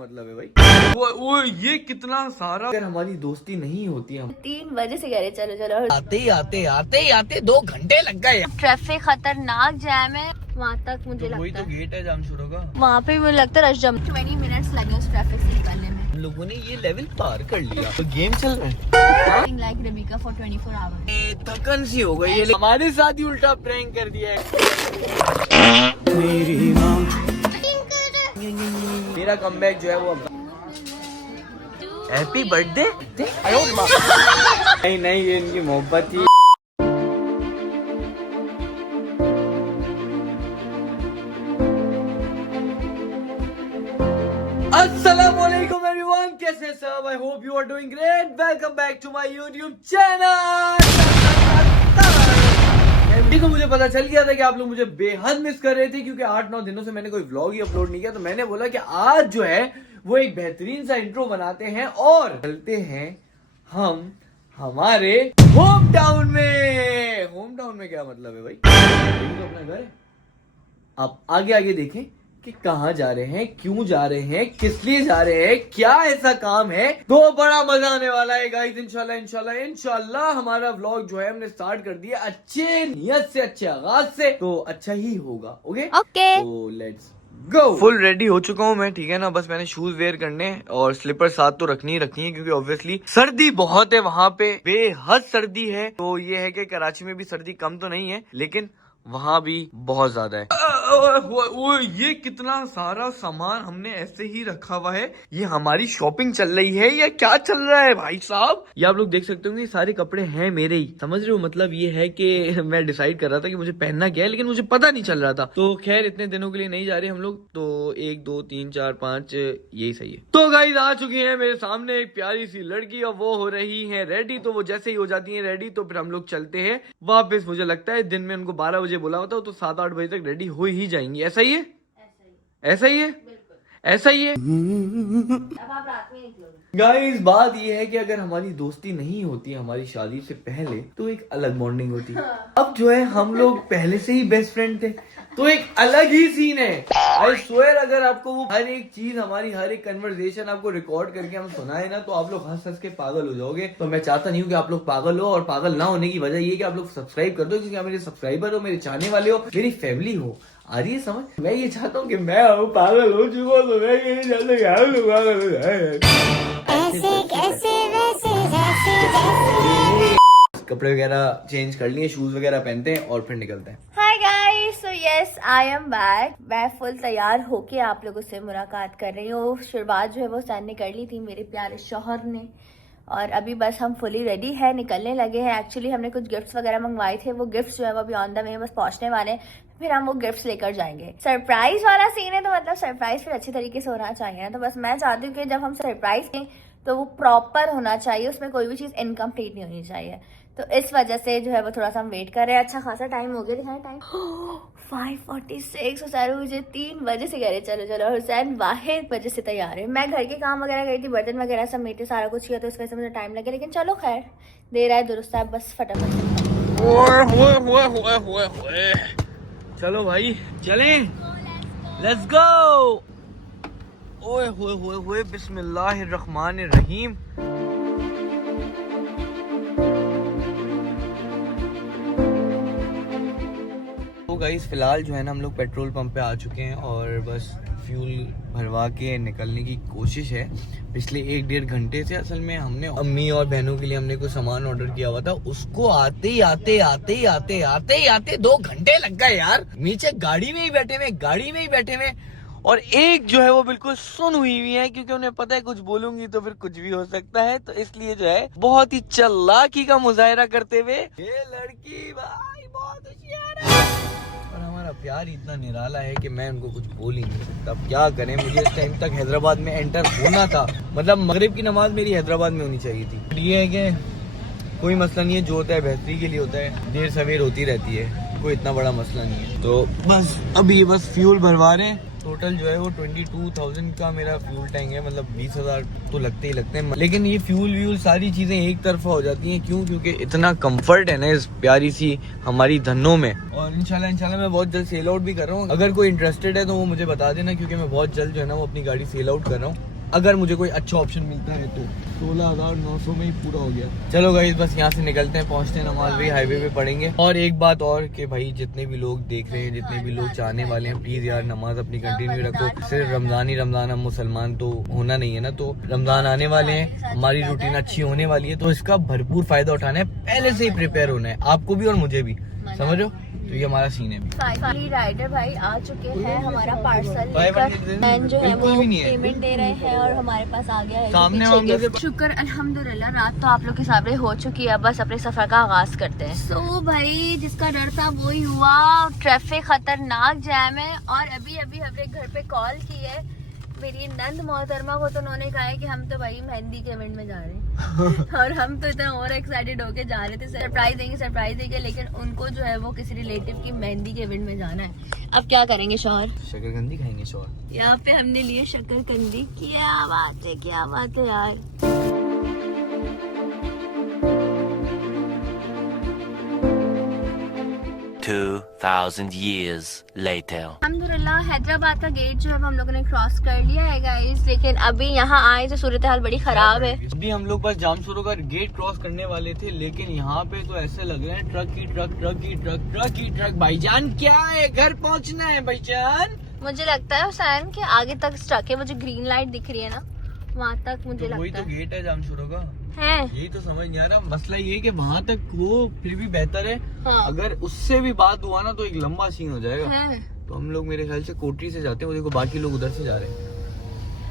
मतलब है भाई? वो ये कितना सारा, अगर हमारी दोस्ती नहीं होती, हम 3 बजे से कह रहे चलो चलो, आते ही आते 2 घंटे लग गए। ट्रैफिक खतरनाक जैम है वहाँ तक मुझे तो वही लगता तो है। गेट है जामशोरों का, वहाँ पे मुझे लगता है रश जम 20 मिनट्स लगे उस ट्रैफिक से निकलने में। हम लोगों ने ये लेवल पार कर लिया। तो गेम चल रहा है, लाइक रबिका फॉर 24 आवर्स। थकन सी हो गई है, हमारे साथ ही उल्टा प्रैंक कर दिया है। मेरी माँ मेरा कमबैक जो है वो हैप्पी बर्थडे। नहीं नहीं, ये इनकी मोहब्बत थी। अस्सलामुअलैकुम एवरीवन, कैसे हैं सब? I hope you are doing great. Welcome back to my YouTube channel. देखो, मुझे पता चल गया था कि आप लोग मुझे बेहद मिस कर रहे थे, क्योंकि 8-9 दिनों से मैंने कोई व्लॉग ही अपलोड नहीं किया। तो मैंने बोला कि आज जो है वो एक बेहतरीन सा इंट्रो बनाते हैं और चलते हैं हम हमारे होम टाउन में। होम टाउन में क्या मतलब है भाई? यही तो अपना घर है। आप आगे आगे देखें कि कहाँ जा रहे हैं, क्यों जा रहे हैं, किस लिए जा रहे हैं, क्या ऐसा काम है। तो बड़ा मजा आने वाला है गाइस। इंशाल्लाह इंशाल्लाह इंशाल्लाह हमारा व्लॉग जो है हमने स्टार्ट कर दिया अच्छे नियत से, अच्छे आगाज से, तो अच्छा ही होगा। ओके तो लेट्स गो। फुल रेडी हो चुका हूँ मैं, ठीक है ना। बस मैंने शूज वेयर करने और स्लीपर साथ तो रखनी ही रखनी है, क्योंकि ऑब्वियसली सर्दी बहुत है वहां पे, बेहद सर्दी है। तो ये है कि कराची में भी सर्दी कम तो नहीं है, लेकिन वहां भी बहुत ज्यादा है। वो ये कितना सारा सामान हमने ऐसे ही रखा हुआ है। ये हमारी शॉपिंग चल रही है या क्या चल रहा है भाई साहब? ये आप लोग देख सकते होंगे, सारे कपड़े हैं मेरे ही, समझ रहे हो? मतलब ये है कि मैं डिसाइड कर रहा था कि मुझे पहनना क्या है, लेकिन मुझे पता नहीं चल रहा था। तो खैर, इतने दिनों के लिए नहीं जा रहे हम लोग, तो 1 2 3 4 5 यही सही है। तो गाइस आ चुकी है मेरे सामने एक प्यारी सी लड़की, और वो हो रही है रेडी। तो वो जैसे ही हो जाती है रेडी, तो फिर हम लोग चलते हैं वापस। मुझे लगता है दिन में उनको 12 बजे बोला होता, तो 7-8 बजे तक रेडी हो ही जाएंगी। ऐसा ही है, ऐसा ही है, ऐसा ही है। अब आप रात में निकलोगे। गाइस बात ये है कि अगर हमारी दोस्ती नहीं होती हमारी शादी से पहले, तो एक अलग बॉन्डिंग होती। अब जो है हम लोग पहले से ही बेस्ट फ्रेंड थे, तो एक अलग ही सीन है। आई स्वेयर, अगर आपको वो हर एक चीज, हमारी हर एक कन्वर्सेशन आपको रिकॉर्ड करके हम सुनाए ना, तो आप लोग हंस हंस के पागल हो जाओगे। तो मैं चाहता नहीं हूँ कि आप लोग पागल हो, और पागल ना होने की वजह ये कि आप लोग सब्सक्राइब कर दो, क्योंकि आप मेरे सब्सक्राइबर हो, मेरे चाहने वाले हो, मेरी फैमिली हो। आ रही है समझ? मैं ये चाहता हूँ कि मैं पागल हो चुका हूँ, तो मैं यही चाहता हूँ कि आप लोग पागल हो जाए। कपड़े वगैरह चेंज कर लिए, शूज वगैरह पहनते हैं और फिर निकलते हैं। Hi guys, so yes I am back. मैं फुल तैयार होके आप लोगों से मुलाकात कर रही हूँ। शुरुआत जो है वो सर ने कर ली थी, मेरे प्यारे शौहर ने, और अभी बस हम फुली रेडी है, निकलने लगे हैं। एक्चुअली हमने कुछ गिफ्ट्स वगैरह मंगवाए थे, वो गिफ्ट्स जो है वो अभी ऑन द वे बस पहुंचने वाले हैं, फिर हम वो गिफ्ट्स लेकर जाएंगे। सरप्राइज वाला सीन है, तो मतलब सरप्राइज फिर अच्छी तरीके से होना चाहिए ना। तो बस मैं चाहती हूँ कि जब हम सरप्राइज दें तो वो प्रॉपर होना चाहिए, उसमें कोई भी चीज़ इनकम्प्लीट नहीं होनी चाहिए। तो इस वजह से जो है वो थोड़ा सा हम वेट कर रहे हैं। अच्छा खासा टाइम हो गया, दिखाएं टाइम 5:46। हुसैन मुझे 3 बजे से कह रहे चलो चलो, हुसैन 1 बजे से तैयार है। मैं घर के काम वगैरह गई थी, बर्तन वगैरह समेटे, सारा कुछ किया, तो इस वजह से मुझे टाइम लगे, लेकिन चलो खैर, देर आए दुरुस्त है, बस फटाफट चलो भाई चलें, लेट्स गो। ओए होए होए होए, बिस्मिल्लाहिर्रहमानिर्रहीम। तो गाइस फिलहाल जो है ना, हम लोग पेट्रोल पंप पे आ चुके हैं और बस फ्यूल भरवा के निकलने की कोशिश है। पिछले 1-1.5 घंटे से असल में हमने अम्मी और बहनों के लिए हमने कुछ सामान ऑर्डर किया हुआ था, उसको आते ही आते 2 घंटे लग गए यार। नीचे गाड़ी में ही बैठे हुए, और एक जो है वो बिल्कुल सुन हुई है, क्योंकि उन्हें पता है कुछ बोलूंगी तो फिर कुछ भी हो सकता है। तो इसलिए जो है बहुत ही चालाकी का मुजाहिरा करते हुए, ये लड़की भाई बहुत होशियार है, और हमारा प्यार इतना निराला है कि मैं उनको कुछ बोल ही नहीं सकता। अब क्या करें, मुझे इस टाइम तक हैदराबाद में एंटर होना था, मतलब मगरिब की नमाज मेरी हैदराबाद में होनी चाहिए थी। ये है कि कोई मसला नहीं है, जो होता है बेहतरी के लिए होता है, देर सवेर होती रहती है, कोई इतना बड़ा मसला नहीं है। तो बस अभी बस फ्यूल भरवा रहे हैं। टोटल जो है वो 22,000 का मेरा फ्यूल टैंक है, मतलब 20,000 तो लगते हैं। लेकिन ये फ्यूल सारी चीजें एक तरफा हो जाती हैं, क्यों? क्योंकि इतना कंफर्ट है ना इस प्यारी सी हमारी धनों में। और इंशाल्लाह मैं बहुत जल्द सेल आउट भी कर रहा हूँ। अगर कोई इंटरेस्टेड है तो वो मुझे बता देना, क्योंकि मैं बहुत जल्द जो है ना वो अपनी गाड़ी सेल आउट कर रहा हूँ। अगर मुझे कोई अच्छा ऑप्शन मिलता है तो 16,900 में ही पूरा हो गया। चलो गाइस बस यहाँ से निकलते हैं, पहुँचते हैं नमाज भाई, हाईवे पे पढ़ेंगे। और एक बात और कि भाई जितने भी लोग देख रहे हैं, जितने भी लोग चाहने वाले हैं, प्लीज यार नमाज अपनी कंटिन्यू रखो। सिर्फ रमजान ही रमजान, हम मुसलमान तो होना नहीं है ना। तो रमजान आने वाले हैं, हमारी रूटीन अच्छी होने वाली है, तो इसका भरपूर फायदा उठाना है, पहले से ही प्रिपेयर होना है, आपको भी और मुझे भी, समझो। तो ये हमारा सीन है। फाइनली राइडर भाई आ चुके हैं हमारा पार्सल लेकर, मैन जो है वो पेमेंट दे रहे हैं और हमारे पास आ गया है सामने। शुक्र अल्हम्दुलिल्लाह, रात तो आप लोग के सामने हो चुकी है, बस अपने सफर का आगाज करते हैं। सो भाई जिसका डर था वो ही हुआ, ट्रैफिक खतरनाक जैम है। और अभी हमने घर पे कॉल की है मेरी नंद मोहतरमा को, तो उन्होंने कहा है कि हम तो भाई मेहंदी के इवेंट में जा रहे हैं और हम तो इतना और एक्साइटेड होके जा रहे थे, सरप्राइज देंगे, लेकिन उनको जो है वो किसी रिलेटिव की मेहंदी के इवेंट में जाना है। अब क्या करेंगे शौहर? शकरकंदी खाएंगे शौहर। यहाँ पे हमने लिए शकरकंदी। क्या बात है यार। 2000 years later. अल्हम्दुलिल्लाह हैदराबाद का गेट जो है हम लोगों ने क्रॉस कर लिया है गाइस, लेकिन अभी यहाँ आए तो सूरत हाल बड़ी खराब है। अभी हम लोग बस जामशोरों का गेट क्रॉस करने वाले थे, लेकिन यहाँ पे तो ऐसे लग रहे हैं ट्रक की ट्रक। भाईजान क्या है, घर पहुँचना है भाईजान। मुझे लगता है हुसैन के आगे तक स्टक है, मुझे ग्रीन लाइट दिख रही है ना, वहाँ तक मुझे लगता है। वही तो गेट है जामशोरों का है, यही तो समझ नहीं आ रहा। मसला ये कि वहाँ तक हो फिर भी बेहतर है। हाँ। अगर उससे भी बात हुआ ना तो एक लंबा सीन हो जाएगा है। तो हम लोग मेरे ख्याल से कोटरी से जाते हैं, वो देखो बाकी लोग उधर से जा रहे हैं।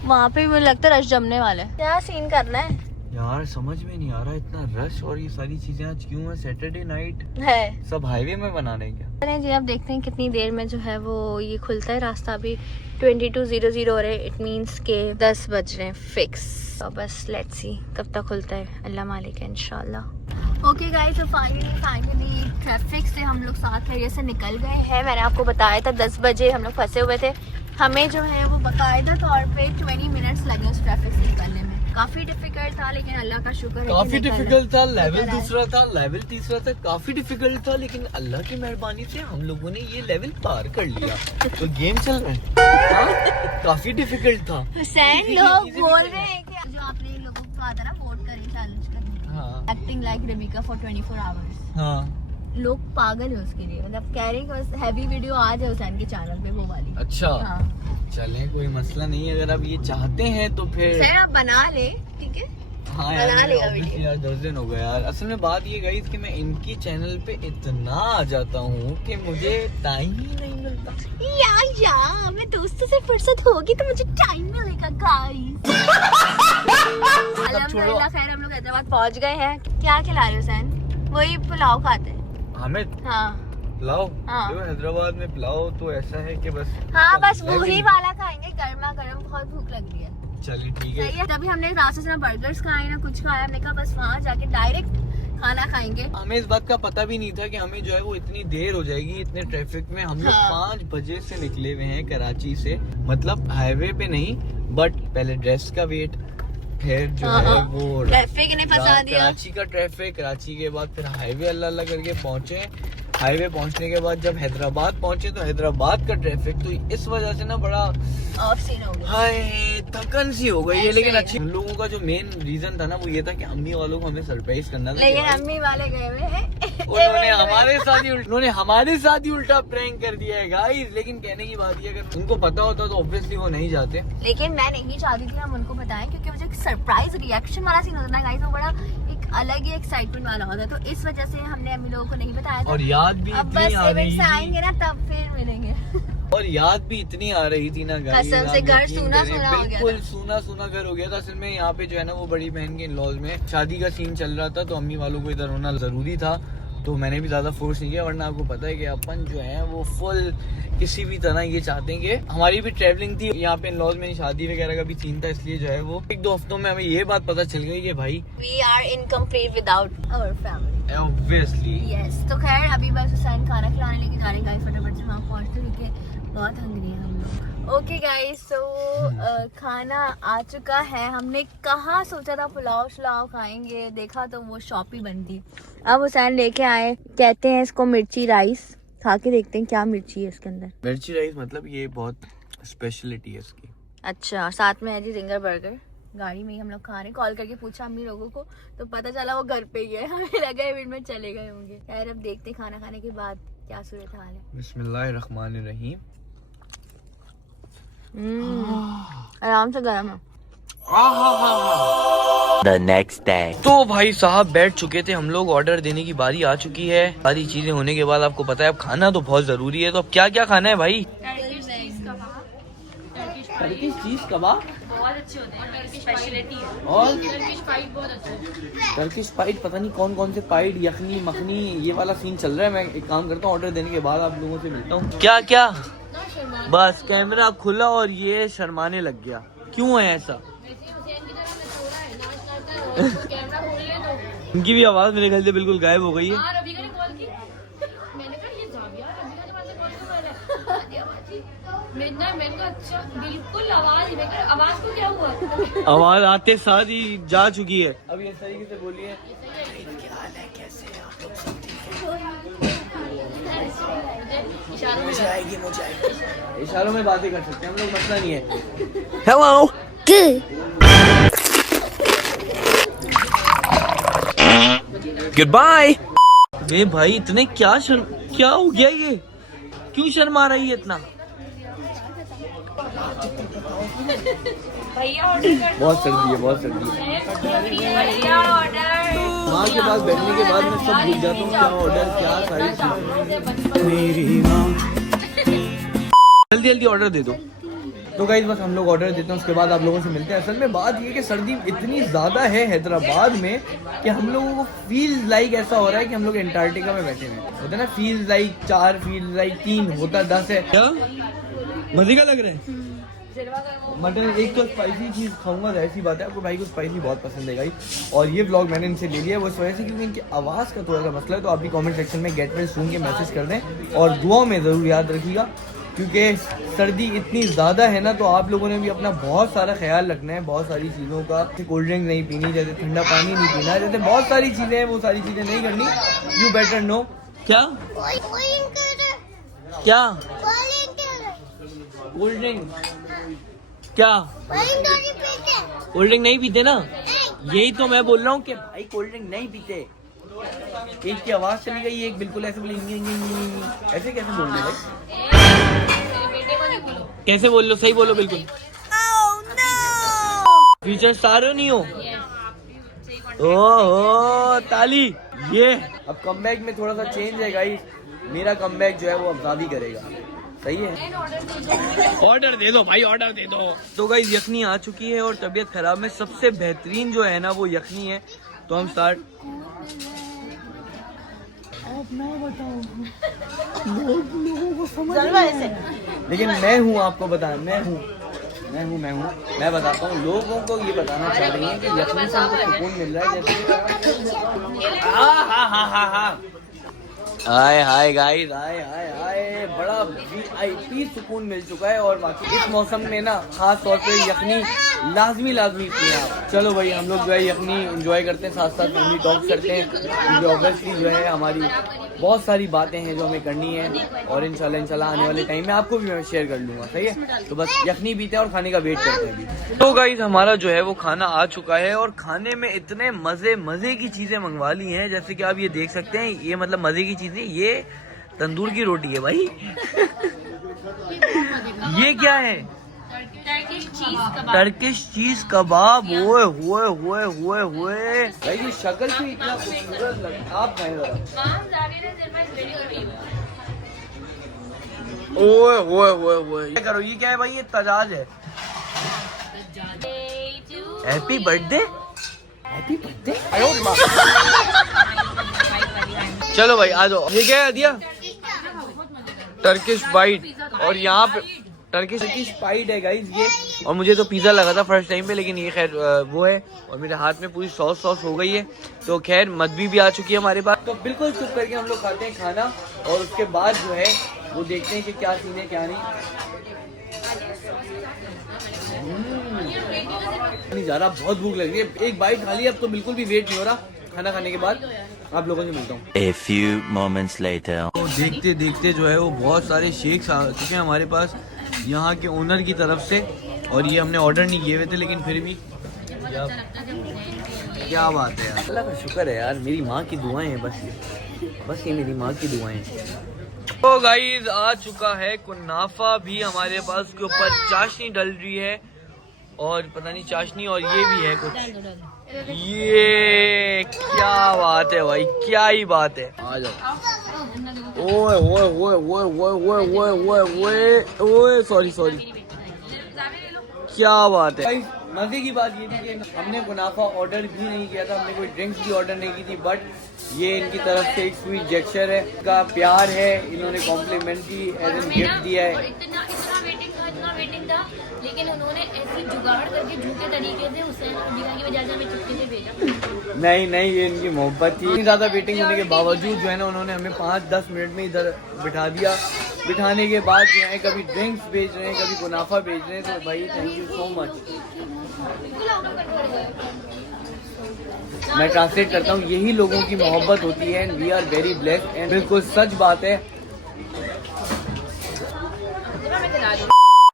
वहाँ पे मुझे लगता है रश जमने वाला है। क्या सीन करना है यार, समझ में नहीं आ रहा इतना रश और ये सारी चीजें आज क्यों है। सैटरडे नाइट है, सब हाईवे में बना रहे हैं क्या? चलें जी, अब देखते हैं कितनी देर में जो है वो ये खुलता है रास्ता। अभी 22:00 हो रहे, इट मीन्स के 10 बज रहे हैं फिक्स। तो बस लेट्स सी कब तक खुलता है, अल्लाह मालिक है इंशाल्लाह। ओके गाइस, तो फाइनली ट्रैफिक से हम लोग 7 बजे से निकल गए हैं। मैंने आपको बताया था 10 बजे हम लोग फंसे हुए थे। हमें जो है वो बाकायदा तौर पे 20 मिनट्स लगे उस ट्रैफिक से निकलने में। काफी डिफिकल्ट था, लेकिन अल्लाह का शुक्र है। काफी डिफिकल्ट था, लेवल दूसरा था, लेवल तीसरा था, काफी डिफिकल्ट था, लेकिन अल्लाह की मेहरबानी से हम लोगों ने ये लेवल पार कर लिया। तो गेम चल रहा है। हाँ? काफी डिफिकल्ट था। हुसैन लोग बोल रहे हैं कि जो आपने इन लोगों को कहा था ना वोट करें चैलेंज करने, acting like Rabeeca for 24 hours, हाँ लोग पागल है उसके लिए। मतलब कह रहे हैं कि हैवी वीडियो आ जाए हुसैन के चैनल पे वो वाली। अच्छा हाँ। चले, कोई मसला नहीं है, अगर आप ये चाहते हैं तो फिर आप बना ले, ठीक है। हाँ बना लेगा यार, वीडियो। यार 10 दिन हो गए यार। असल में बात ये गई कि मैं इनकी चैनल पे इतना आ जाता हूँ कि मुझे टाइम ही नहीं मिलता। या मैं दोस्तों से फुर्सत होगी तो मुझे टाइम मिलेगा गाइस। अल्हम्दुलिल्लाह खैर हम लोग हैदराबाद पहुँच गए हैं। क्या खिला रहे हुसैन? वही पुलाव खाते हैं हामिद। हाँ पुलाव। हाँ। देखो हैदराबाद में पुलाव तो ऐसा है कि बस हाँ, बस वही वाला खाएंगे गर्मा गर्म। बहुत भूख लग रही है। चलिए ठीक सही है। है। तभी हमने रास्ते से ना बर्गर्स खाए ना कुछ खाया, हमने कहा बस वहाँ जाके डायरेक्ट खाना खाएंगे। हमें इस बात का पता भी नहीं था कि हमें जो है वो इतनी देर हो जाएगी इतने ट्रैफिक में। हम लोग हाँ। 5 बजे से निकले हुए हैं कराची से, मतलब हाईवे पे नहीं, बट पहले ड्रेस का वेट, फिर जो है वो ट्रैफिक ने फंसा दिया। कराची का ट्रैफिक, कराची के बाद फिर हाईवे अल्लाह अल्लाह करके पहुंचे। हाईवे पहुंचने के बाद जब हैदराबाद पहुंचे तो हैदराबाद का ट्रैफिक, तो इस वजह से ना बड़ा ऑफ सीन हो गया। हाय थकन सी हो गई है। लेकिन ऐसे ही अच्छी, हम लोगों का जो मेन रीजन था ना वो ये था कि अम्मी वालों को हमें सरप्राइज करना था। लेकिन अम्मी वाले गए हुए हैं। उन्होंने हमारे साथ ही उल्टा प्रैंक कर दिया है गाइस। लेकिन कहने की बात ये, अगर उनको पता होता तो ऑब्वियसली वो नहीं जाते। लेकिन मैं नहीं चाहती थी हम उनको बताएं, क्योंकि मुझे सरप्राइज रिएक्शन वाला सीन होता है गाइस, वो बड़ा एक अलग ही एक्साइटमेंट वाला होता है। तो इस वजह से हमने अम्मी लोगों को नहीं बताया था। और याद भी अब इतनी बस आ रही इवेंट से थी, आएंगे ना तब फिर मिलेंगे। और याद भी इतनी आ रही थी ना गाइस, कसम से घर सूना सूना हो गया था। बिल्कुल सूना सूना घर हो गया था। असल में यहाँ पे जो है ना वो बड़ी बहन के इन-लॉज में शादी का सीन चल रहा था, तो अम्मी वालों को इधर होना जरूरी था। तो मैंने भी ज्यादा फोर्स नहीं किया, वरना आपको पता है कि अपन जो है वो फुल किसी भी तरह ये चाहते हैं कि हमारी भी ट्रैवलिंग थी, यहाँ पे इन-लॉज में शादी वगैरह का भी सीन था, इसलिए जो है वो 1-2 हफ्तों में हमें ये बात पता चल गई कि भाई we are incomplete without our family. Obviously yes. तो खैर अभी बस हुसैन खाना खिलाने लेके जा रहे हैं गाइस, फटाफट से वहाँ पहुँचते क्योंकि बहुत हंग्री है हम लोग। ओके गाइस, सो खाना आ चुका है। हमने कहाँ सोचा था पुलाव शलाव खाएंगे, देखा तो वो शॉप ही बंद थी। अब हुसैन लेके आए, कहते हैं इसको मिर्ची राइस। खा के देखते हैं क्या मिर्ची है इसके अंदर। मिर्ची राइस मतलब ये बहुत स्पेशलिटी है इसकी। अच्छा, साथ में है जी जिंगर बर्गर। गाड़ी में ही हम लोग खा रहे हैं। कॉल करके पूछा अम्मी लोगों को तो पता चला वो घर पे ही है। हमें लगा इवेंट में चले गए होंगे। यार अब देखते खाना खाने के बाद क्या सूरत हाल है। बिस्मिल्लाहिर्रहमानिर्रहीम। आराम से गर्म है। The next day. तो भाई साहब बैठ चुके थे हम लोग, ऑर्डर देने की बारी आ चुकी है। सारी चीजें होने के बाद आपको पता है अब खाना तो बहुत जरूरी है। तो अब क्या क्या खाना है भाई? टर्किश चीज कबाब बहुत अच्छे होते हैं, टर्किश स्पेशलिटी है। और टर्किश फाइट बहुत अच्छा है। टर्किश पाइट, पता नहीं कौन कौन से पाइट, यखनी मखनी, ये वाला सीन चल रहा है। मैं एक काम करता हूँ, ऑर्डर देने के बाद आप लोगों से मिलता हूँ। क्या क्या? बस कैमरा खुला और ये शर्माने लग गया। क्यों है ऐसा? इनकी भी आवाज मेरे ख्याल से बिल्कुल गायब हो गई है। अच्छा बिल्कुल आवाज को क्या हुआ? आवाज आते साथ ही जा चुकी है। अब ये तरीके से बोलिए, क्या हाल है, कैसे हैं आप लोग? सब मुझे आएगी। इशारों में बातें कर सकते हैं हम लोग, मसला नहीं है। Hello good bye. वे भाई इतने क्या हो गया ये? क्यों शर्मा रही है इतना? भैया ऑर्डर कर दो। बहुत सर्दी है। भैया ऑर्डर। माँ के पास बैठने के बाद मैं सब भूल जाता हूँ, क्या ऑर्डर, क्या सारी चीजें। मेरी माँ जल्दी ऑर्डर दे दो। तो गाइस बस हम लोग ऑर्डर देते हैं, उसके बाद आप लोगों से मिलते हैं। असल में बात ये कि सर्दी इतनी ज़्यादा है हैदराबाद में कि हम लोगों को फील लाइक ऐसा हो रहा है कि हम लोग एंटार्क्टिका में बैठे हैं। होता है ना, फील लाइक 4, फील लाइक 3, होता 10 है। क्या मजे का लग रहा है? मटन एक तो स्पाइसी चीज़ खाऊंगा, ऐसी बात है। आपको भाई को स्पाइसी बहुत पसंद है गाइस। और ये व्लॉग मैंने इनसे ले लिया है वो इस वजह से क्योंकि इनकी आवाज़ का थोड़ा सा मसला है। तो आप भी कमेंट सेक्शन में गेट वेल सून के मैसेज कर दें और दुआ में ज़रूर याद रखिएगा क्योंकि सर्दी इतनी ज़्यादा है ना। तो आप लोगों ने भी अपना बहुत सारा ख्याल रखना है, बहुत सारी चीज़ों का। कोल्ड ड्रिंक नहीं पीनी, जैसे ठंडा पानी नहीं पीना, जैसे बहुत सारी चीज़ें हैं, वो सारी चीज़ें नहीं करनी। You better know. क्या क्या कोल्ड ड्रिंक? क्या कोल्ड ड्रिंक नहीं पीते ना? यही तो मैं बोल रहा हूँ कि भाई कोल्ड ड्रिंक नहीं पीते। एक की आवाज़ चली गई, एक बिल्कुल ऐसे बोली, ऐसे कैसे बोल रहे भाई? कैसे बोल लो, सही बोलो बिल्कुल। फ्यूचर स्टार हो नहीं हो? ओहो ताली। ये अब कमबैक में थोड़ा सा चेंज है गाइस। मेरा कमबैक जो है वो अब ज़्यादा करेगा। सही है, ऑर्डर दे दो भाई, ऑर्डर दे दो। तो गाइस यखनी आ चुकी है और तबीयत खराब में सबसे बेहतरीन जो है ना वो यखनी है। तो हम स्टार्ट। लोगों को समझ लेकिन मैं हूँ, आपको बताना, मैं हूँ मैं बताता हूँ लोगों को। ये बताना चाह रही है कि यखनी से हमको सुकून मिल रहा है। जैसे हाय गाइस, हाय बड़ा VIP सुकून मिल चुका है। और बाकी इस मौसम में ना खास तौर पे यखनी लाजमी पिए आप। चलो भाई हम लोग जो है यखनी एंजॉय करते हैं, साथ फैमिली टॉक करते हैं क्योंकि ऑब्वियसली जो है हमारी बहुत सारी बातें हैं जो हमें करनी है। और इंशाल्लाह आने वाले टाइम में आपको भी मैं शेयर कर लूँगा। सही है, तो बस यखनी पीते हैं और खाने का वेट करते हैं अभी। तो गाइस हमारा जो है वो खाना आ चुका है और खाने में इतने मज़े की चीज़ें मंगवा ली हैं। जैसे कि आप ये देख सकते हैं, ये मतलब मज़े की चीज़ें, ये तंदूर की रोटी है भाई। ये क्या है? टर्किश चीज कबाब। ओए भाई ये शक्ल भी इतना खूबसूरत लगता। आप खाएं जरा। ओए क्या करो, ये क्या है भाई? ये तजाज है। Happy birthday. चलो भाई आ जाओ। ये क्या है दिया? Turkish bite. और यहाँ पे टर्किश बाइट है गाइस ये। और मुझे तो पिज़्ज़ा लगा था फर्स्ट टाइम पे, लेकिन ये खैर वो है। और मेरे हाथ में पूरी सॉस हो गई है। तो खैर मदबी भी आ चुकी है हमारे पास। तो बिल्कुल चुप करके हम लोग खाते हैं खाना और उसके बाद जो है वो देखते हैं कि क्या सीन है क्या नहीं। नहीं जा रहा, बहुत भूख लग रही है। एक बाइट खा ली, अब तो बिल्कुल भी वेट नहीं हो रहा। खाना खाने के बाद आप लोगों से मिलता हूँ। A few moments later. तो देखते जो है वो बहुत सारे शेक्स आ चुके हैं हमारे पास यहाँ के ओनर की तरफ से। और ये हमने ऑर्डर नहीं किए हुए थे, लेकिन फिर भी क्या बात है यार, अल्लाह का शुक्र है यार, मेरी माँ की दुआएं हैं बस ये मेरी माँ की दुआएं हैं। तो गाइस आ चुका है कुनाफा भी हमारे पास, उसके ऊपर चाशनी डल रही है और पता नहीं चाशनी, और ये भी है कुछ, ये क्या बात है भाई, क्या ही बात है। आ जाओ। ओए ओए ओए ओए ओए ओए ओए ओए ओए सॉरी, क्या बात है। मजे की बात ये थी कि हमने मुनाफा ऑर्डर भी नहीं किया था, हमने कोई ड्रिंक्स भी ऑर्डर नहीं की थी, बट ये इनकी तरफ से एक स्वीट जेस्चर है, का प्यार है, इन्होंने कॉम्प्लीमेंट्री एज एन गिफ्ट दिया है। इतना वेटिंग था, लेकिन उन्होंने ऐसी जुगाड़ करके झूठे तरीके से हुसैन अब्दुल्ला की वजह से हमें चुटकी से भेजा। नहीं, ये इनकी मोहब्बत थी। इतनी ज्यादा वेटिंग होने के बावजूद जो है ना, उन्होंने हमें 5-10 मिनट में इधर बिठा दिया। बिठाने के बाद जो है कभी ड्रिंक्स भेज रहे हैं, कभी मुनाफा भेज रहे हैं, तो भाई थैंक यू सो मच। मैं ट्रांसलेट करता हूँ, यही लोगों की मोहब्बत होती है, and we are very blessed, and बिल्कुल सच बात है।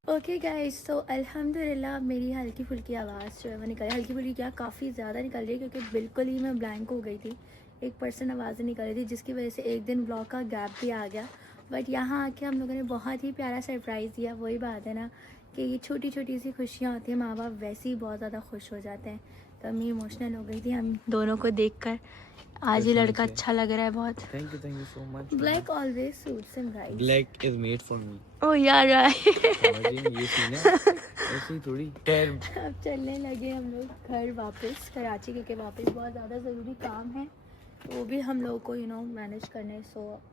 ओके गाइस, तो अल्हम्दुलिल्लाह मेरी हल्की फुल्की आवाज़ जो है वो निकली, हल्की फुल्की क्या काफ़ी ज़्यादा निकल रही है, क्योंकि बिल्कुल ही मैं ब्लैंक हो गई थी, 1% आवाज़ें निकल रही थी, जिसकी वजह से एक दिन ब्लॉग का गैप भी आ गया। बट यहाँ आके हम लोगों ने बहुत ही प्यारा सरप्राइज़ दिया। वही बात है ना कि ये छोटी छोटी सी खुशियाँ होती हैं, माँ बाप वैसे ही बहुत ज़्यादा खुश हो जाते हैं। तो मैं इमोशनल हो गई थी हम दोनों को देखकर। आज ये लड़का अच्छा लग रहा है बहुत। Thank you so much. Black always suits him guys. Black is made for me. Oh यार ये सीन है, ऐसे ही थोड़ी। खैर अब चलने लगे हम लोग घर वापस कराची, क्योंकि वापस बहुत ज़्यादा ज़रूरी काम है, वो भी हम लोगों को मैनेज करने।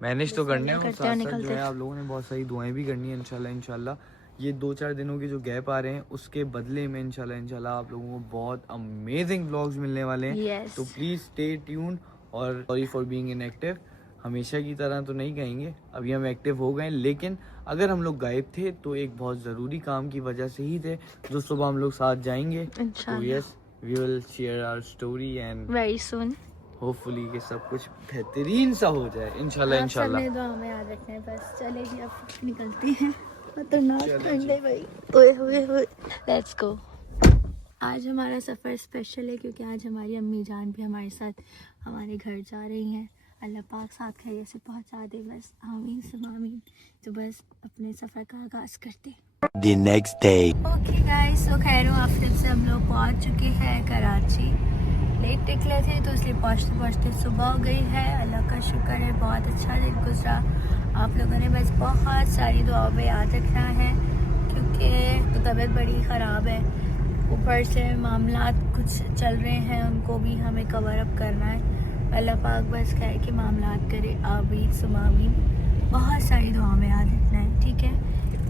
मैनेज तो करने, और करते साथ हैं, साथ जो निकलते है आप लोगों ने बहुत सारी दुआएं भी करनी है इंशाल्लाह। ये 2-4 दिनों के जो गैप आ रहे हैं, उसके बदले में इंशाल्लाह आप लोगों को बहुत अमेजिंग व्लॉग्स मिलने वाले हैं। Yes. तो प्लीज स्टे ट्यून्ड, और सॉरी फॉर बीइंग इनएक्टिव। हमेशा की तरह तो नहीं कहेंगे, अभी हम एक्टिव हो गए, लेकिन अगर हम लोग गायब थे तो एक बहुत ज़रूरी काम की वजह से ही थे, जो सुबह हम लोग साथ जाएंगे। तो yes, we will share our story and very soon hopefully कि सब कुछ बेहतरीन सा हो जाए इंशाल्लाह। सबने दुआ में याद रखना है बस। चले जी अब निकलते हैं, खतरनाक ठंडे भाई। ओए होए होए, लेट्स गो। आज हमारा सफ़र स्पेशल है, क्योंकि आज हमारी अम्मी जान भी हमारे साथ हमारे घर जा रही हैं। अल्लाह पाक साथ खैरियत से पहुंचा दे, बस आमीन सुम्मा आमीन। तो बस अपने सफ़र का आगाज़ करते। The next day. Okay guys, तो खैरो आफ्टर से हम लोग पहुंच चुके हैं कराची। लेट निकले थे तो इसलिए पहुंचते पहुंचते सुबह हो गई है। अल्लाह का शुक्र है, बहुत अच्छा दिन गुजरा। आप लोगों ने बस बहुत सारी दुआओं में याद रखना है, क्योंकि तो तबीयत बड़ी ख़राब है, ऊपर से मामलात कुछ चल रहे हैं, उनको भी हमें कवर अप करना है। अल्लाह पाक बस खैर के मामलात करे, आमीन सुम्मा आमीन। बहुत सारी दुआओं में याद रखना है, ठीक है।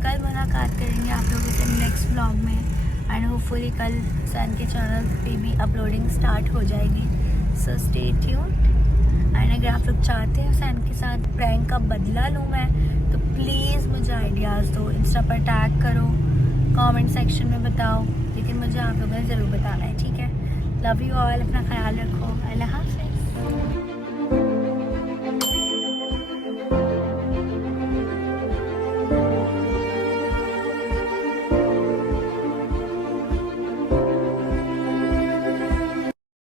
कल मुलाकात करेंगे आप लोगों से नेक्स्ट व्लॉग में, एंड होपफुली कल सन के चैनल पे भी अपलोडिंग स्टार्ट हो जाएगी। So stay tuned. एंड अगर आप लोग चाहते हैं सन के साथ प्रैंक का बदला लूँ मैं, तो प्लीज़ मुझे आइडियाज़ दो, इंस्टा पर टैग करो, कमेंट सेक्शन में बताओ, लेकिन मुझे आप लोगों ने ज़रूर बताना है, ठीक है। लव यू ऑल, अपना ख्याल रखो।